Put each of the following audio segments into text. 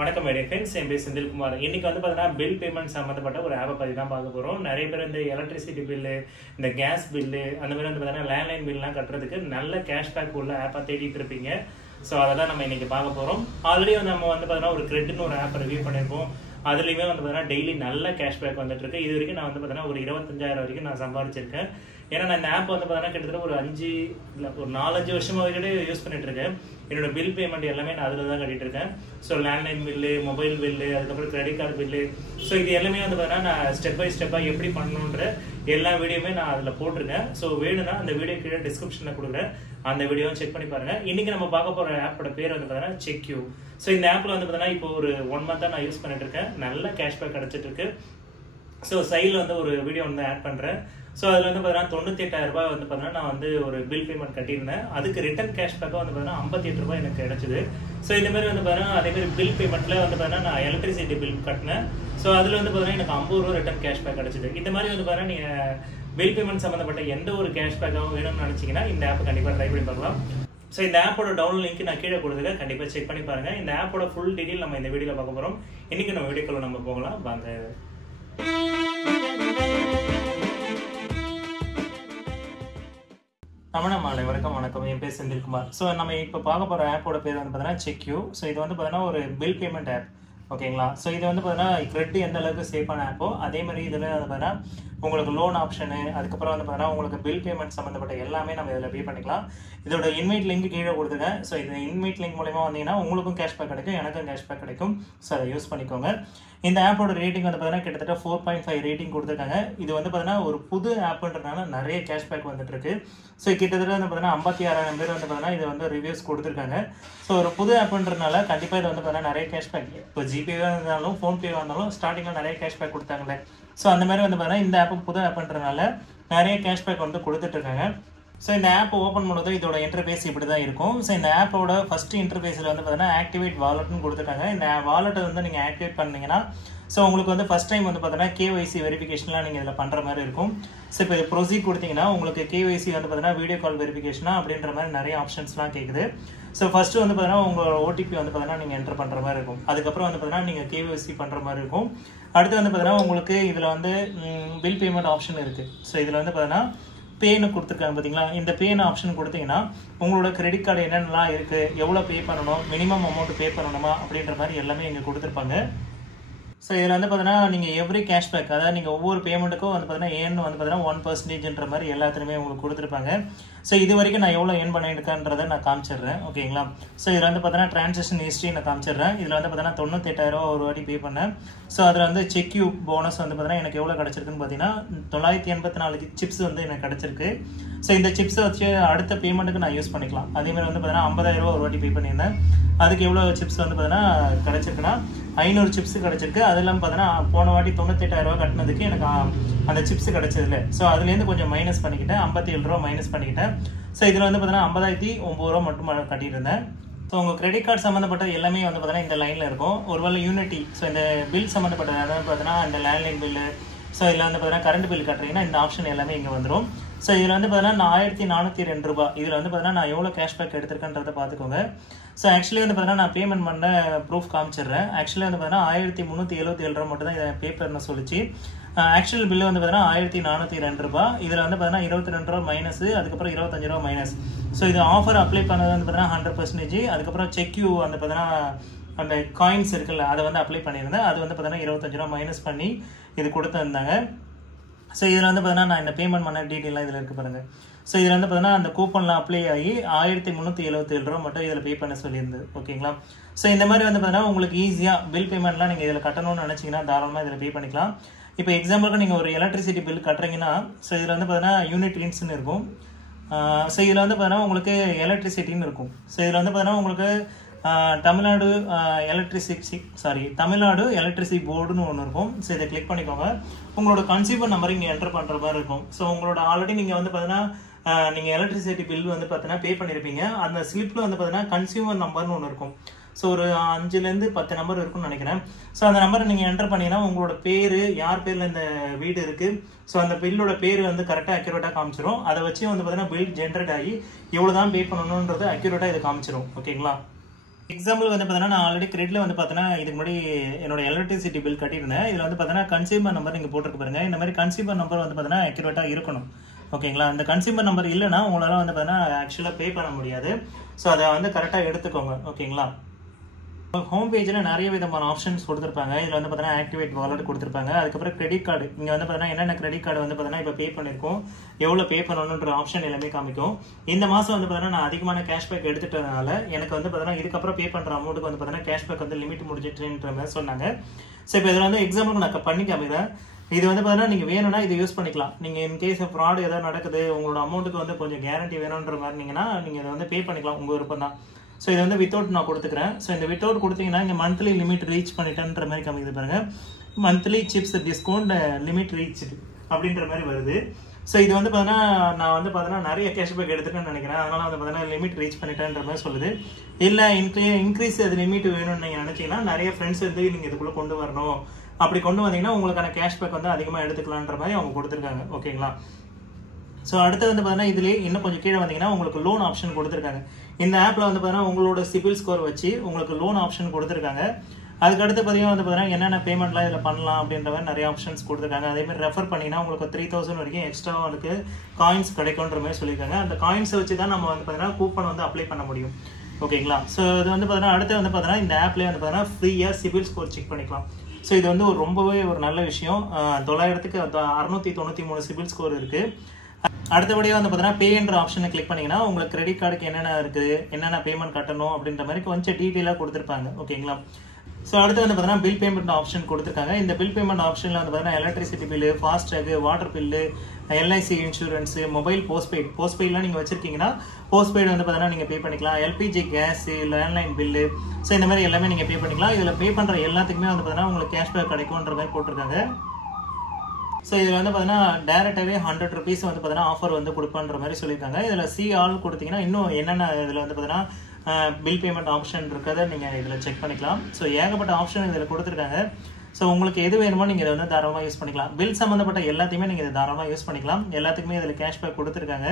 வணக்கம் ஃப்ரெண்ட்ஸ், என் பேர் செந்தில்குமார். இன்னைக்கு வந்து பார்த்தீங்கன்னா பில் பேமெண்ட் சம்மந்தப்பட்ட ஒரு ஆப்பை பற்றி தான் பார்க்க போகிறோம். நிறைய பேர் இந்த எலக்ட்ரிசிட்டி பில்லு, இந்த கேஸ் பில்லு, அந்த மாதிரி வந்து பார்த்தீங்கன்னா லேண்ட்லைன் பில்லாம் கட்டுறதுக்கு நல்ல கேஷ்பேக் உள்ள ஆப்பாக தேடிட்டு இருப்பீங்க. ஸோ அதை தான் நம்ம இன்னைக்கு பார்க்க போகிறோம். ஆல்ரெடி நம்ம வந்து பார்த்தீங்கன்னா ஒரு கிரெட்னு ஒரு ஆப் ரிவ்யூ பண்ணியிருப்போம். அதுலேயுமே வந்து பார்த்தீங்கன்னா டெய்லி நல்ல கேஷ்பேக் வந்துட்டு இருக்கு. இது வரைக்கும் நான் வந்து பார்த்தீங்கன்னா ஒரு 25,000 வரைக்கும் நான் சம்பாதிச்சிருக்கேன். ஏன்னா நான் இந்த ஆப் வந்து பார்த்தீங்கன்னா கிட்டத்தட்ட ஒரு 4-5 வருஷமாகவே யூஸ் பண்ணிட்டு இருக்கேன். என்னோட பில் பேமெண்ட் எல்லாமே நான் அதில் தான் கட்டிட்டு இருக்கேன். So landline bill, mobile bill, அதுக்கப்புறம் கிரெடிட் கார்டு பில்லு. ஸோ இது எல்லாமே வந்து பார்த்தீங்கன்னா நான் ஸ்டெப் பை ஸ்டெப்பாக எப்படி பண்ணணுன்ற எல்லா வீடியோமே நான் அதில் போட்டிருக்கேன். ஸோ வேணும்னா அந்த வீடியோ கீழே டிஸ்கிரிப்ஷனில் கொடுக்குறேன். அந்த வீடியோவும் செக் பண்ணி பாருங்க. இன்னைக்கு நம்ம பார்க்க போகிற ஆப்போட பேர் வந்து பார்த்தீங்கன்னா செக்யூ. ஸோ இந்த ஆப்பில் வந்து பார்த்தீங்கன்னா இப்போ ஒரு 1 மந்த்தாக நான் யூஸ் பண்ணிட்டு இருக்கேன். நல்ல கேஷ்பேக் கிடைச்சிட்டு இருக்கு. ஸோ சைடில் வந்து ஒரு வீடியோ வந்து ஆட் பண்ணுறேன். ஸோ அதில் வந்து பார்த்தீங்கன்னா 98,000 ரூபாய் வந்து பார்த்தீங்கன்னா நான் வந்து ஒரு பில் பேமெண்ட் கட்டியிருந்தேன். அதுக்கு ரிட்டர்ன் கேஷ்பேக்காக வந்து பார்த்தீங்கன்னா 58 ரூபாய் எனக்கு கிடைச்சிது. ஸோ இந்த மாதிரி வந்து பார்த்தீங்கன்னா அதேமாதிரி பில் பேமெண்ட்டில் வந்து பார்த்தீங்கன்னா நான் எலக்ட்ரிசிட்டி பில் கட்டினேன். ஸோ அதில் வந்து பார்த்தீங்கன்னா எனக்கு 50 ரூபா ரிட்டர்ன் கேஷ்பேக் கிடைச்சிது. இந்த மாதிரி வந்து பார்த்தீங்கன்னா நீங்கள் பில் பேமெண்ட் சம்மந்தப்பட்ட எந்த ஒரு கேஷ்பேக்காகவும் வேணும்னு நினச்சிங்கன்னா இந்த ஆப்பை கண்டிப்பாக ட்ரை பண்ணி பார்க்கலாம். ஸோ இந்த ஆப்போட டவுன்லோட் லிங்க் நான் கீழே கொடுத்துருக்கேன். கண்டிப்பாக செக் பண்ணி பாருங்கள். இந்த ஆப்போட ஃபுல் டீட்டெயில் நம்ம இந்த வீடியோவில் பார்க்க போகிறோம். இன்றைக்கி நம்ம வீடியோக்குள்ள நம்ம போகலாம் வாங்க. தமிழ்நாடு வணக்கம். என் பேர் செந்தில்குமார். ஸோ நம்ம இப்போ பார்க்க போகிற ஆப்போட பேர் வந்து பார்த்தீங்கன்னா செக்யூ. ஸோ இது வந்து பார்த்தீங்கன்னா ஒரு பில் பேமெண்ட் ஆப். ஓகேங்களா? ஸோ இது வந்து பார்த்தீங்கன்னா கிரெட் எந்த அளவுக்கு சேஃபான ஆப்போ அதே மாதிரி இதில் வந்து பார்த்தீங்கன்னா உங்களுக்கு லோன் ஆப்ஷனு, அதுக்கப்புறம் வந்து பார்த்தீங்கன்னா உங்களுக்கு பில் பேமெண்ட் சம்மந்தப்பட்ட எல்லாமே நம்ம இதில் பே பண்ணிக்கலாம். இதோட இன்வைட் லிங்க் கீழே கொடுத்துருக்கேன். ஸோ இது இன்வைட் லிங்க் மூலமா வந்தீங்கன்னா உங்களுக்கும் கேஷ்பேக் கிடைக்கும், எனக்கும் கேஷ்பேக் கிடைக்கும். ஸோ அதை யூஸ் பண்ணிக்கோங்க. இந்த ஆப்போட ரேட்டிங் வந்து பார்த்தீங்கன்னா கிட்டத்தட்ட 4.5 ரேட்டிங் கொடுத்துருக்காங்க. இது வந்து பார்த்தீங்கன்னா ஒரு புது ஆப்புன்றதுனால நிறைய கேஷ்பேக் வந்துட்டு இருக்கு. ஸோ கிட்டத்தட்ட வந்து பார்த்தீங்கன்னா 56,000 பேர் வந்து பார்த்தீங்கன்னா இது வந்து ரிவ்யூஸ் கொடுத்துருக்காங்க. ஸோ ஒரு புது ஆப்புன்றதுனால கண்டிப்பாக இது வந்து பார்த்தீங்கன்னா நிறைய கேஷ்பேக், இப்போ ஜிபேவாக இருந்தாலும் ஃபோன்பேவாக இருந்தாலும் ஸ்டார்டிங்கில் நிறைய கேஷ்பேக் கொடுத்தாங்களே. ஸோ அந்த மாதிரி வந்து பார்த்தீங்கன்னா இந்த ஆப்பு புது ஆப்புன்றதுனால நிறைய கேஷ்பேக் வந்து கொடுத்துட்ருக்காங்க. ஸோ இந்த ஆப் ஓப்பன் பண்ணதும் இதோட இன்டர்ஃபேஸ் இப்படி தான் இருக்கும். ஸோ இந்த ஆப்போட ஃபர்ஸ்ட் இன்டர்ஃபேஸில் வந்து பார்த்தீங்கன்னா ஆக்டிவேட் வாலெட்னு கொடுத்துருக்காங்க. இந்த வாலெட்டை வந்து நீங்கள் ஆக்டிவேட் பண்ணீங்கன்னா ஸோ உங்களுக்கு வந்து ஃபஸ்ட் டைம் வந்து பார்த்தீங்கன்னா KYC வெரிஃபிகேஷன்லாம் நீங்கள் இதில் பண்ணுற மாதிரி இருக்கும். ஸோ இப்போ ப்ரொசீட் கொடுத்தீங்கன்னா உங்களுக்கு KYC வந்து பார்த்தீங்கன்னா வீடியோ கால் வெரிஃபிகேஷனா அப்படின்ற மாதிரி நிறைய ஆப்ஷன்ஸ்லாம் கேட்குது. ஸோ ஃபஸ்ட்டு வந்து பார்த்தீங்கன்னா உங்களோட OTP வந்து பார்த்தீங்கன்னா நீங்கள் என்டர் பண்ணுற மாதிரி இருக்கும். அதுக்கப்புறம் வந்து பார்த்தீங்கன்னா நீங்கள் KYC பண்ணுற மாதிரி இருக்கும். அடுத்து வந்து பார்த்தீங்கன்னா உங்களுக்கு இதில் வந்து பில் பேமெண்ட் ஆப்ஷன் இருக்குது. ஸோ இதில் வந்து பார்த்தீங்கன்னா பேன்னு கொடுத்துருக்காங்க பார்த்தீங்களா? இந்த பேன்னு ஆப்ஷன் கொடுத்தீங்கன்னா உங்களோட கிரெடிட் கார்டு என்னென்னலாம் இருக்குது, எவ்வளோ பே பண்ணணும், மினிமம் அமௌண்ட் பே பண்ணணுமா அப்படின்ற மாதிரி எல்லாமே இங்கே கொடுத்துருப்பாங்க. ஸோ இதில் வந்து பார்த்தீங்கன்னா நீங்கள் எவ்ரி கேஷ்பேக், அதாவது நீங்கள் ஒவ்வொரு பேமெண்ட்டுக்கும் வந்து பார்த்தீங்கன்னா ஏன்னு வந்து பார்த்தீங்கன்னா 1% மாதிரி எல்லாத்துலேயுமே உங்களுக்கு கொடுத்துருப்பாங்க. ஸோ இது வரைக்கும் நான் எவ்வளோ ஏர்ன் பண்ணியிருக்கேன்றதை நான் காமிச்சிடுறேன். ஓகேங்களா? ஸோ இதில் வந்து பார்த்தீங்கன்னா டிரான்சாக்ஷன் ஹிஸ்ட்ரி நான் காமிச்சிடுறேன். இதில் வந்து பார்த்தீங்கன்னா 98,000 ரூபா ஒரு வாட்டி பே பண்ணேன். ஸோ அதில் வந்து செக்யூ போனஸ் வந்து பார்த்தீங்கன்னா எனக்கு எவ்வளோ கிடச்சிருக்குன்னு பார்த்தீங்கன்னா 984 சிப்ஸ் வந்து எனக்கு கிடச்சிருக்கு. ஸோ இந்த சிப்ஸை வச்சு அடுத்த பேமெண்ட்டுக்கு நான் யூஸ் பண்ணிக்கலாம். அதேமாதிரி வந்து பார்த்தீங்கன்னா 50,000 ரூபா ஒரு வாட்டி பே பண்ணியிருந்தேன். அதுக்கு எவ்வளோ சிப்ஸ் வந்து பார்த்தீங்கன்னா கிடச்சிருக்குன்னா 500 சிப்ஸ் கிடச்சிருக்கு. அது இல்லாமல் பார்த்தீங்கன்னா போன வாட்டி 98,000 ரூபா கட்டினதுக்கு எனக்கு அந்த சிப்ஸ் கிடச்சதில்ல. ஸோ அதுலேருந்து கொஞ்சம் மைனஸ் பண்ணிக்கிட்டேன், 57 ரூபா மைனஸ் பண்ணிக்கிட்டேன். ஸோ இதில் வந்து பார்த்தீங்கன்னா 50,009 ரூபா மட்டும் கட்டிட்டு இருந்தேன். ஸோ உங்கள் கிரெடிட் கார்டு சம்மந்தப்பட்ட எல்லாமே வந்து பார்த்தீங்கன்னா இந்த லைனில் இருக்கும். ஒருவேளை யூனிட்டி, ஸோ இந்த பில் சம்மந்தப்பட்ட அதாவது பார்த்தீங்கன்னா இந்த லேண்ட்லைன் பில்லு, ஸோ இதில் வந்து பார்த்தீங்கன்னா கரண்ட் பில் கட்டுறீங்கன்னா இந்த ஆப்ஷன் எல்லாமே இங்கே வந்துடும். ஸோ இதில் வந்து பார்த்தீங்கன்னா 1402 ரூபா. இதில் வந்து பார்த்தீங்கன்னா நான் எவ்வளோ கேஷ்பேக் எடுத்திருக்கேன்றதை பார்த்துக்கோங்க. ஸோ ஆக்சுவலி வந்து பார்த்தீங்கன்னா நான் பேமெண்ட் பண்ண ப்ரூஃப் காமிச்சிடுறேன். ஆக்சுவலி வந்து பார்த்தீங்கன்னா 1377 ரூபா மட்டும் தான் இதை பேப்பர்னு சொல்லிச்சு. ஆக்சுவல் பில்லு வந்து பார்த்தீங்கன்னா 1402 ரூபா. இதில் வந்து பார்த்தீங்கன்னா 22 ரூபா மைனஸ், அதுக்கப்புறம் 25 ரூபா மைனஸ். ஸோ இது ஆஃபர் அப்ளை பண்ணது வந்து பார்த்தீங்கன்னா 100%. அதுக்கப்புறம் செக்யூ வந்து பார்த்தீங்கன்னா அந்த காயின்ஸ் இருக்குல்ல அதை வந்து அப்ளை பண்ணியிருந்தேன். அது வந்து பார்த்தீங்கன்னா 25 ரூபா மைனஸ் பண்ணி இது கொடுத்துருந்தாங்க. ஸோ இதில் வந்து பார்த்தீங்கன்னா நான் இந்த பேமெண்ட் பண்ண டீட்டெயிலாம் இதில் இருக்குது பாருங்கள். ஸோ இதில் வந்து பார்த்தீங்கன்னா அந்த கூப்பன்லாம் அப்ளை ஆகி 1377 ரூபா மட்டும் இதில் பே பண்ண சொல்லியிருந்தது. ஓகேங்களா? ஸோ இந்த மாதிரி வந்து பார்த்தீங்கன்னா உங்களுக்கு ஈஸியாக பில் பேமெண்ட்லாம் நீங்கள் இதில் கட்டணும்னு நினச்சிங்கன்னா தாராளமாக இதில் பே பண்ணிக்கலாம். இப்போ எக்ஸாம்பிளுக்கு நீங்கள் ஒரு எலக்ட்ரிசிட்டி பில் கட்டுறீங்கன்னா ஸோ இதில் வந்து பார்த்தீங்கன்னா யூனிட்ஸ்ன்னு இருக்கும். ஸோ இதில் வந்து பார்த்தீங்கன்னா உங்களுக்கு எலக்ட்ரிசிட்டின்னு இருக்கும். ஸோ இதில் வந்து பார்த்தீங்கன்னா உங்களுக்கு தமிழ்நாடு எலக்ட்ரிசிட்டி போர்டுன்னு ஒன்று இருக்கும். ஸோ இதை கிளிக் பண்ணிக்கோங்க. உங்களோட கன்சியூமர் நம்பர் இங்கே என்டர் பண்ணுற மாதிரி இருக்கும். ஸோ உங்களோட ஆல்ரெடி நீங்கள் வந்து பார்த்தீங்கன்னா நீங்கள் எலக்ட்ரிசிட்டி பில் வந்து பார்த்தீங்கன்னா பே பண்ணியிருப்பீங்க. அந்த ஸ்லிப்பில் வந்து பார்த்தீங்கன்னா கன்சியூமர் நம்பர்னு ஒன்று இருக்கும். ஸோ ஒரு 5லேருந்து 10 நம்பர் இருக்குன்னு நினைக்கிறேன். ஸோ அந்த நம்பரை நீங்கள் என்டர் பண்ணிங்கன்னா உங்களோட பேர், யார் பேரில் இந்த வீடு இருக்குது, ஸோ அந்த பில்லோட பேர் வந்து கரெக்டாக அக்யூரேட்டாக காமிச்சிடும். அதை வச்சு வந்து பார்த்தீங்கன்னா பில் ஜென்ரேட் ஆகி எவ்வளோ தான் பே பண்ணணுன்றது அக்யூரேட்டாக இதை காமிச்சிடும். ஓகேங்களா? எக்ஸாம்பிள் வந்து பார்த்தீங்கன்னா நான் ஆல்ரெடி கிரெடிட்ல வந்து பார்த்தீங்கன்னா இதுக்கு முன்னாடி என்னோட எலக்ட்ரிசிட்டி பில் கட்டியிருந்தேன். இதில் வந்து பார்த்தீங்கன்னா கன்சியூமர் நம்பர் நீங்கள் போட்டுருக்கு பாருங்க. இந்த மாதிரி கன்சியூமர் நம்பர் வந்து பார்த்தீங்கன்னா அக்யூரேட்டாக இருக்கணும். ஓகேங்களா, அந்த கன்சியூமர் நம்பர் இல்லைன்னா உங்களால் வந்து பார்த்தீங்கன்னா ஆக்சுவலாக பே பண்ண முடியாது. ஸோ அதை வந்து கரெக்டாக எடுத்துக்கோங்க. ஓகேங்களா, ஹோம் பேஜில் நிறைய விதமான ஆப்ஷன்ஸ் கொடுத்துருப்பாங்க. இதில் வந்து பார்த்தீங்கன்னா ஆக்டிவேட் வாலெட் கொடுத்துருப்பாங்க. அதுக்கப்புறம் கிரெடிட் கார்டு, இங்கே வந்து பார்த்தீங்கன்னா என்னென்ன கிரெடிட் கார்டு வந்து பார்த்தீங்கன்னா இப்போ பே பண்ணியிருக்கோம், எவ்வளோ பே பண்ணணுன்ற ஆப்ஷன் எல்லாமே காமிக்கும். இந்த மாதம் வந்து பார்த்தீங்கன்னா நான் அதிகமான கேஷ்பேக் எடுத்துட்டதுனால எனக்கு வந்து பார்த்தீங்கன்னா இதுக்கப்புறம் பே பண்ணுற அமௌண்ட்டுக்கு வந்து பார்த்தீங்கன்னா கேஷ்பேக் வந்து லிமிட் முடிஞ்சிட்டுன்ற மாதிரி சொன்னாங்க. ஸோ இப்போ இதில் வந்து எக்ஸாம்பிளுக்கு நான் பண்ணி காமிக்கிறேன். இது வந்து பார்த்தீங்கன்னா நீங்கள் வேணும்னா இது யூஸ் பண்ணிக்கலாம். நீங்கள் இன்கேஸ் ஃப்ராட் ஏதாவது நடக்குது, உங்களோட அமௌண்ட்டுக்கு வந்து கொஞ்சம் கேரண்டி வேணுன்ற மாதிரி இருந்தீங்கன்னா நீங்கள் இதை வந்து பே பண்ணிக்கலாம், உங்கள் விருப்பம் தான். ஸோ இது வந்து வித்தவுட் நான் கொடுத்துக்கிறேன். ஸோ இந்த வித்தவுட் கொடுத்தீங்கன்னா இங்கே மந்த்லி லிமிட் ரீச் பண்ணிட்டேன்ற மாதிரி காமிக்குது பாருங்க. Monthly chips discount limit reach அப்படின்ற மாதிரி வருது. ஸோ இது வந்து பார்த்தீங்கன்னா நான் வந்து பார்த்தீங்கன்னா நிறைய கேஷ்பேக் எடுத்துட்டேன்னு நினைக்கிறேன். அதனால வந்து பார்த்தீங்கன்னா லிமிட் ரீச் பண்ணிட்டேன்ற மாதிரி சொல்லுது. இல்லை இன்க்ரீஸ் அது லிமிட் வேணும்னு நீங்கள் நினச்சிங்கன்னா நிறைய ஃப்ரெண்ட்ஸ் வந்து நீங்கள் இதுக்குள்ளே கொண்டு வரணும். அப்படி கொண்டு வந்தீங்கன்னா உங்களுக்கான கேஷ்பேக் வந்து அதிகமாக எடுத்துக்கலான்ற மாதிரி அவங்க கொடுத்துருக்காங்க. ஓகேங்களா, ஸோ அடுத்து வந்து பார்த்தீங்கன்னா இதுலேயே இன்னும் கொஞ்சம் கீழே வந்தீங்கன்னா உங்களுக்கு லோன் ஆப்ஷன் கொடுத்துருக்காங்க. இந்த ஆப்பில் வந்து பார்த்தீங்கன்னா உங்களோட சிபில் ஸ்கோர் வச்சு உங்களுக்கு லோன் ஆப்ஷன் கொடுத்துருக்காங்க. அதுக்கடுத்து பார்த்தீங்கன்னா வந்து பார்த்தீங்கன்னா என்னென்ன பேமெண்ட்லாம் இதில் பண்ணலாம் அப்படின்ற மாதிரி நிறைய ஆப்ஷன்ஸ் கொடுத்துருக்காங்க. அதேமாதிரி ரெஃபர் பண்ணிங்கன்னா உங்களுக்கு 3000 வரைக்கும் எக்ஸ்ட்ரா உங்களுக்கு காயின்ஸ் கிடைக்கும்ன்ற மாதிரி சொல்லியிருக்காங்க. அந்த காயின்ஸை வச்சு தான் நம்ம வந்து பார்த்தீங்கன்னா கூப்பன் வந்து அப்ளை பண்ண முடியும். ஓகேங்களா, ஸோ இது வந்து பார்த்தீங்கன்னா அடுத்து வந்து பார்த்தீங்கன்னா இந்த ஆப்லேயே வந்து பார்த்தீங்கன்னா ஃப்ரீயாக சிபில் ஸ்கோர் செக் பண்ணிக்கலாம். ஸோ இது வந்து ரொம்பவே ஒரு நல்ல விஷயம். 900க்கு 693 சிபில் ஸ்கோர் இருக்குது. அடுத்தபடியாக வந்து பார்த்தீங்கன்னா பேன்ற ஆப்ஷனை கிளிக் பண்ணிங்கன்னா உங்களுக்கு கிரெடிட் கார்டுக்கு என்னென்ன இருக்குது, என்னென்ன பேமெண்ட் கட்டணும் அப்படின்ற மாதிரி கொஞ்சம் டீட்டெயிலாக கொடுத்துருப்பாங்க. ஓகேங்களா, ஸோ அடுத்து வந்து பார்த்தீங்கன்னா பில் பேமெண்ட் ஆப்ஷன் கொடுத்துருக்காங்க. இந்த பில் பேமெண்ட் ஆப்ஷனில் வந்து பார்த்தீங்கன்னா electricity bill, FASTag, water bill, LIC insurance, mobile போஸ்ட்பெய்ட்லாம் நீங்கள் வச்சிருக்கீங்கன்னா போஸ்ட்பெய்டு வந்து பார்த்தீங்கன்னா நீங்கள் பே பண்ணிக்கலாம். LPG gas, landline bill, so இந்த மாதிரி எல்லாமே நீங்கள் பே பண்ணிக்கலாம். இதில் பே பண்ணுற எல்லாத்துக்குமே வந்து பார்த்தீங்கன்னா உங்களுக்கு கேஷ்பேக் கிடைக்கும்ன்ற மாதிரி போட்டிருக்காங்க. ஸோ இதில் வந்து பார்த்தீங்கன்னா டேரெக்டாகவே 100 rupees வந்து பார்த்தீங்கன்னா ஆஃபர் வந்து கொடுப்பன்ற மாதிரி சொல்லியிருக்காங்க. இதில் சி ஆல் கொடுத்தீங்கன்னா இன்னும் என்னென்ன இதில் வந்து பார்த்தீங்கன்னா பில் பேமெண்ட் ஆப்ஷன் இருக்கிறத நீங்கள் இதில் செக் பண்ணிக்கலாம். ஸோ ஏகப்பட்ட ஆப்ஷன் இதில் கொடுத்துருக்காங்க. ஸோ உங்களுக்கு எது வேணுமோ நீங்கள் இதை வந்து தாராளமாக யூஸ் பண்ணிக்கலாம். பில் சம்மந்தப்பட்ட எல்லாத்தையுமே நீங்கள் இதை தாராளமாக யூஸ் பண்ணிக்கலாம். எல்லாத்துக்குமே இதில் கேஷ்பேக் கொடுத்துருக்காங்க.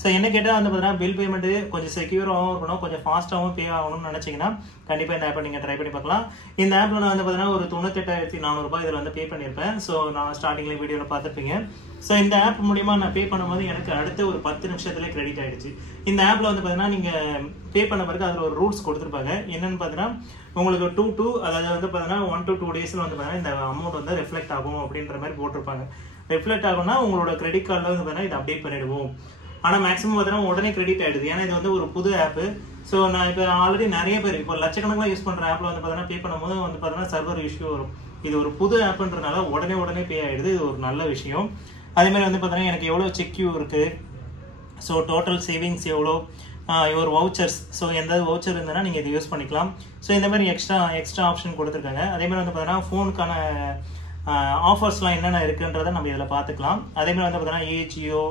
ஸோ என்ன கேட்டால் வந்து பார்த்தீங்கன்னா பில் பேமெண்ட்டு கொஞ்சம் செக்யூராகவும் இருக்கணும், கொஞ்சம் ஃபாஸ்ட்டாகவும் பே ஆகணும்னு நினச்சிங்கன்னா கண்டிப்பாக இந்த ஆப்பை நீங்கள் ட்ரை பண்ணி பார்க்கலாம். இந்த ஆப்பில் நான் வந்து பார்த்தீங்கன்னா ஒரு 98,400 இதில் வந்து பே பண்ணியிருப்பேன். ஸோ நான் ஸ்டார்டிங்கில் வீடியோவில் பார்த்துருப்பீங்க. ஸோ இந்த ஆப் மூலிமா நான் பே பண்ணும்போது எனக்கு அடுத்து ஒரு 10 நிமிஷத்துலேயே கிரெடிட் ஆகிடுச்சு. இந்த ஆப்பில் வந்து பார்த்தீங்கன்னா நீங்கள் பே பண்ண பிறகு அதில் ஒரு ரூல்ஸ் கொடுத்துருப்பாங்க. என்னென்னு பார்த்தீங்கன்னா உங்களுக்கு 2 அதாவது வந்து பார்த்தீங்கன்னா 1 to 2 days வந்து பார்த்தீங்கன்னா இந்த அமௌண்ட் வந்து ரிஃப்ளெக்ட் ஆகும் அப்படின்ற மாதிரி போட்டிருப்பாங்க. ரிஃப்ளெக்ட் ஆகும்னா உங்களோட கிரெடிட் கார்டில் வந்து பார்த்தீங்கன்னா இதை அப்டேட் பண்ணிடுவோம். ஆனால் மேக்ஸிமம் பார்த்தீங்கன்னா உடனே கிரெடிட் ஆகிடுது. ஏன்னா இது வந்து ஒரு புது ஆப்பு. ஸோ நான் இப்போ ஆல்ரெடி நிறைய பேர் இப்போ லட்சக்கணக்கில் யூஸ் பண்ணுற ஆப்பில் வந்து பார்த்தீங்கன்னா பே பண்ணும்போது வந்து பார்த்தீங்கன்னா சர்வர் இஷ்யூ வரும். இது ஒரு புது ஆப்புன்றனால உடனே பே ஆகிடுது. இது ஒரு நல்ல விஷயம். அதேமாதிரி வந்து பார்த்தீங்கன்னா எனக்கு எவ்வளோ செக்யூ இருக்குது, ஸோ டோட்டல் சேவிங்ஸ் எவ்வளோ, ஒரு வவுச்சர்ஸ், ஸோ எந்த வவுச்சர் இருந்ததுன்னா நீங்கள் இதை யூஸ் பண்ணிக்கலாம். ஸோ இந்த மாதிரி எக்ஸ்ட்ரா ஆப்ஷன் கொடுத்துருக்காங்க. அதேமாதிரி வந்து பார்த்தீங்கன்னா ஃபோனுக்கான ஆஃபர்ஸ்லாம் என்னென்ன இருக்குன்றதை நம்ம இதில் பார்த்துக்கலாம். அதேமாதிரி வந்து பார்த்தீங்கன்னா ஏஜியோ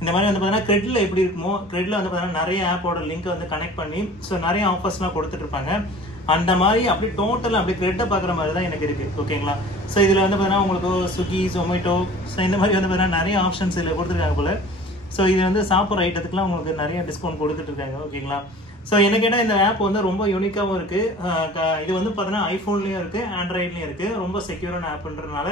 இந்த மாதிரி வந்து பார்த்தீங்கன்னா கிரெடிட்டில் எப்படி இருக்குமோ கிரெடிட்டில் வந்து பார்த்தீங்கன்னா நிறைய ஆப்போட லிங்க் வந்து கனெக்ட் பண்ணி ஸோ நிறைய ஆஃபர்ஸ்லாம் கொடுத்துட்ருப்பாங்க. அந்த மாதிரி அப்படி டோட்டலாக அப்படி கிரெட்டை பார்க்குற மாதிரி தான் எனக்கு இருக்குது. ஓகேங்களா, ஸோ இதில் வந்து பார்த்தீங்கன்னா உங்களுக்கு ஸ்விக்கி, ஜொமேட்டோ, ஸோ இந்த மாதிரி வந்து பார்த்தீங்கன்னா நிறைய ஆப்ஷன்ஸ் இதில் கொடுத்துருக்காங்க போல். ஸோ இது வந்து சாப்பிட்ற ஐட்டத்துக்குலாம் உங்களுக்கு நிறைய டிஸ்கவுண்ட் கொடுத்துட்ருக்காங்க. ஓகேங்களா, ஸோ என்ன கேட்டால் இந்த ஆப் வந்து ரொம்ப யூனிக்காகவும் இருக்குது. இது வந்து பார்த்தீங்கன்னா ஐஃபோன்லேயும் இருக்குது, ஆண்ட்ராய்ட்லேயும் இருக்குது. ரொம்ப செக்யூரான ஆப்புன்றதுனால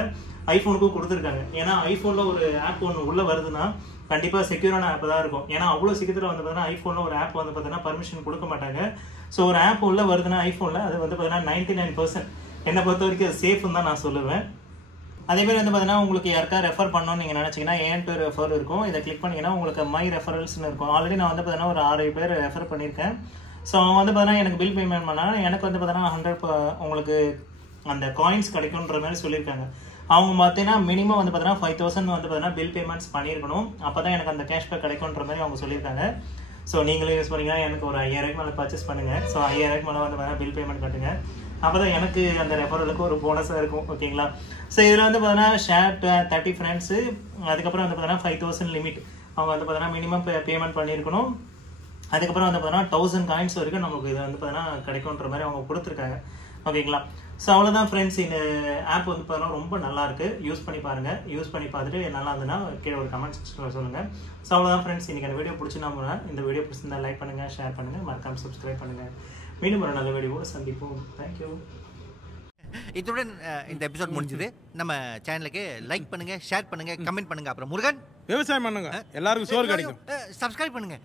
ஐஃபோனுக்கும் கொடுத்துருக்காங்க. ஏன்னா ஐஃபோனில் ஒரு ஆப் ஒன்று உள்ளே வருதுன்னா கண்டிப்பாக செக்யூரான ஆப் தான் இருக்கும். ஏன்னா அவ்வளோ சீக்கிரத்தில் வந்து பார்த்தீங்கன்னா ஐஃபோனில் ஒரு ஆப் வந்து பார்த்தீங்கன்னா பர்மிஷன் கொடுக்க மாட்டாங்க. ஸோ ஒரு ஆப் உள்ளே வருதுன்னா ஐஃபோனில் அது வந்து பார்த்தீங்கன்னா 99% என்னை பொறுத்த வரைக்கும் அது சேஃப்னு தான் நான் சொல்லுவேன். அதேமாதிரி வந்து பார்த்தீங்கன்னா உங்களுக்கு யாருக்கா ரெஃபர் பண்ணணும்னு நீங்கள் நினச்சிங்கன்னா ஏன் டு ரெஃபர் இருக்கும். இதை கிளிக் பண்ணிங்கன்னா உங்களுக்கு மை ரெஃபரல்ஸ்னு இருக்கும். ஆல்ரெடி நான் வந்து பார்த்தீங்கன்னா ஒரு 6 பேர் ரெஃபர் பண்ணியிருக்கேன். ஸோ அவங்க வந்து பார்த்தீங்கன்னா எனக்கு பில் பேமெண்ட் பண்ணால் எனக்கு வந்து பார்த்தீங்கன்னா 100 உங்களுக்கு அந்த காயின்ஸ் கிடைக்குன்ற மாதிரி சொல்லியிருக்காங்க. அவங்க பார்த்தீங்கன்னா மினிமம் வந்து பார்த்தீங்கன்னா 5000 வந்து பார்த்தீங்கன்னா பில் பேமெண்ட்ஸ் பண்ணியிருக்கணும். அப்போ தான் எனக்கு அந்த கேஷ்பேக் கிடைக்குன்ற மாதிரி அவங்க சொல்லியிருக்காங்க. ஸோ நீங்களே யூஸ் பண்ணிங்கன்னா எனக்கு ஒரு 5000 மேலே பர்ச்சேஸ் பண்ணுங்கள். ஸோ 5000 மேலே வந்து பார்த்தீங்கன்னா பில் பேமெண்ட் கட்டுங்க. அப்போ தான் எனக்கு அந்த ரெஃபரலுக்கு ஒரு போனஸாக இருக்கும். ஓகேங்களா, ஸோ இதில் வந்து பார்த்தீங்கன்னா ஷேர் 30 ஃப்ரெண்ட்ஸு, அதுக்கப்புறம் வந்து பார்த்தீங்கன்னா 5000 லிமிட் அவங்க வந்து பார்த்தீங்கன்னா மினிமம் பேமெண்ட் பண்ணியிருக்கணும். அதுக்கப்புறம் வந்து பார்த்தீங்கன்னா 1000 காயின்ஸ் வரைக்கும் நமக்கு இது வந்து பார்த்தீங்கன்னா கிடைக்குன்ற மாதிரி அவங்க கொடுத்துருக்காங்க. ஓகேங்களா, ஸோ அவ்வளோதான் ஃப்ரெண்ட்ஸ். இந்த ஆப் வந்து பார்த்தீங்கன்னா ரொம்ப நல்லாயிருக்கு. யூஸ் பண்ணி பாருங்கள். யூஸ் பண்ணி பார்த்துட்டு நல்லா இருந்ததுன்னா கீழே ஒரு கமெண்ட் செக்ஷனில் சொல்லுங்கள். ஸோ அவ்வளோதான் ஃப்ரெண்ட்ஸ். இன்றைக்கி அந்த வீடியோ பிடிச்சினா இந்த வீடியோ பிடிச்சிருந்தா லைக் பண்ணுங்கள், ஷேர் பண்ணுங்கள், மறக்காமல் சப்ஸ்கிரைப் பண்ணுங்கள். மீண்டும் ஒரு நல்ல வீடியோவோட சந்திப்போம். தேங்க்யூ. இத்துடன் இந்த எபிசோட் முடிஞ்சது. நம்ம சேனலுக்கு லைக் பண்ணுங்க, ஷேர் பண்ணுங்க, கமெண்ட் பண்ணுங்க. அப்புறம் முருகன் விவசாயம் பண்ணுங்க, எல்லாருக்கும் சோறு கிடைக்கும். சப்ஸ்கிரைப் பண்ணுங்க.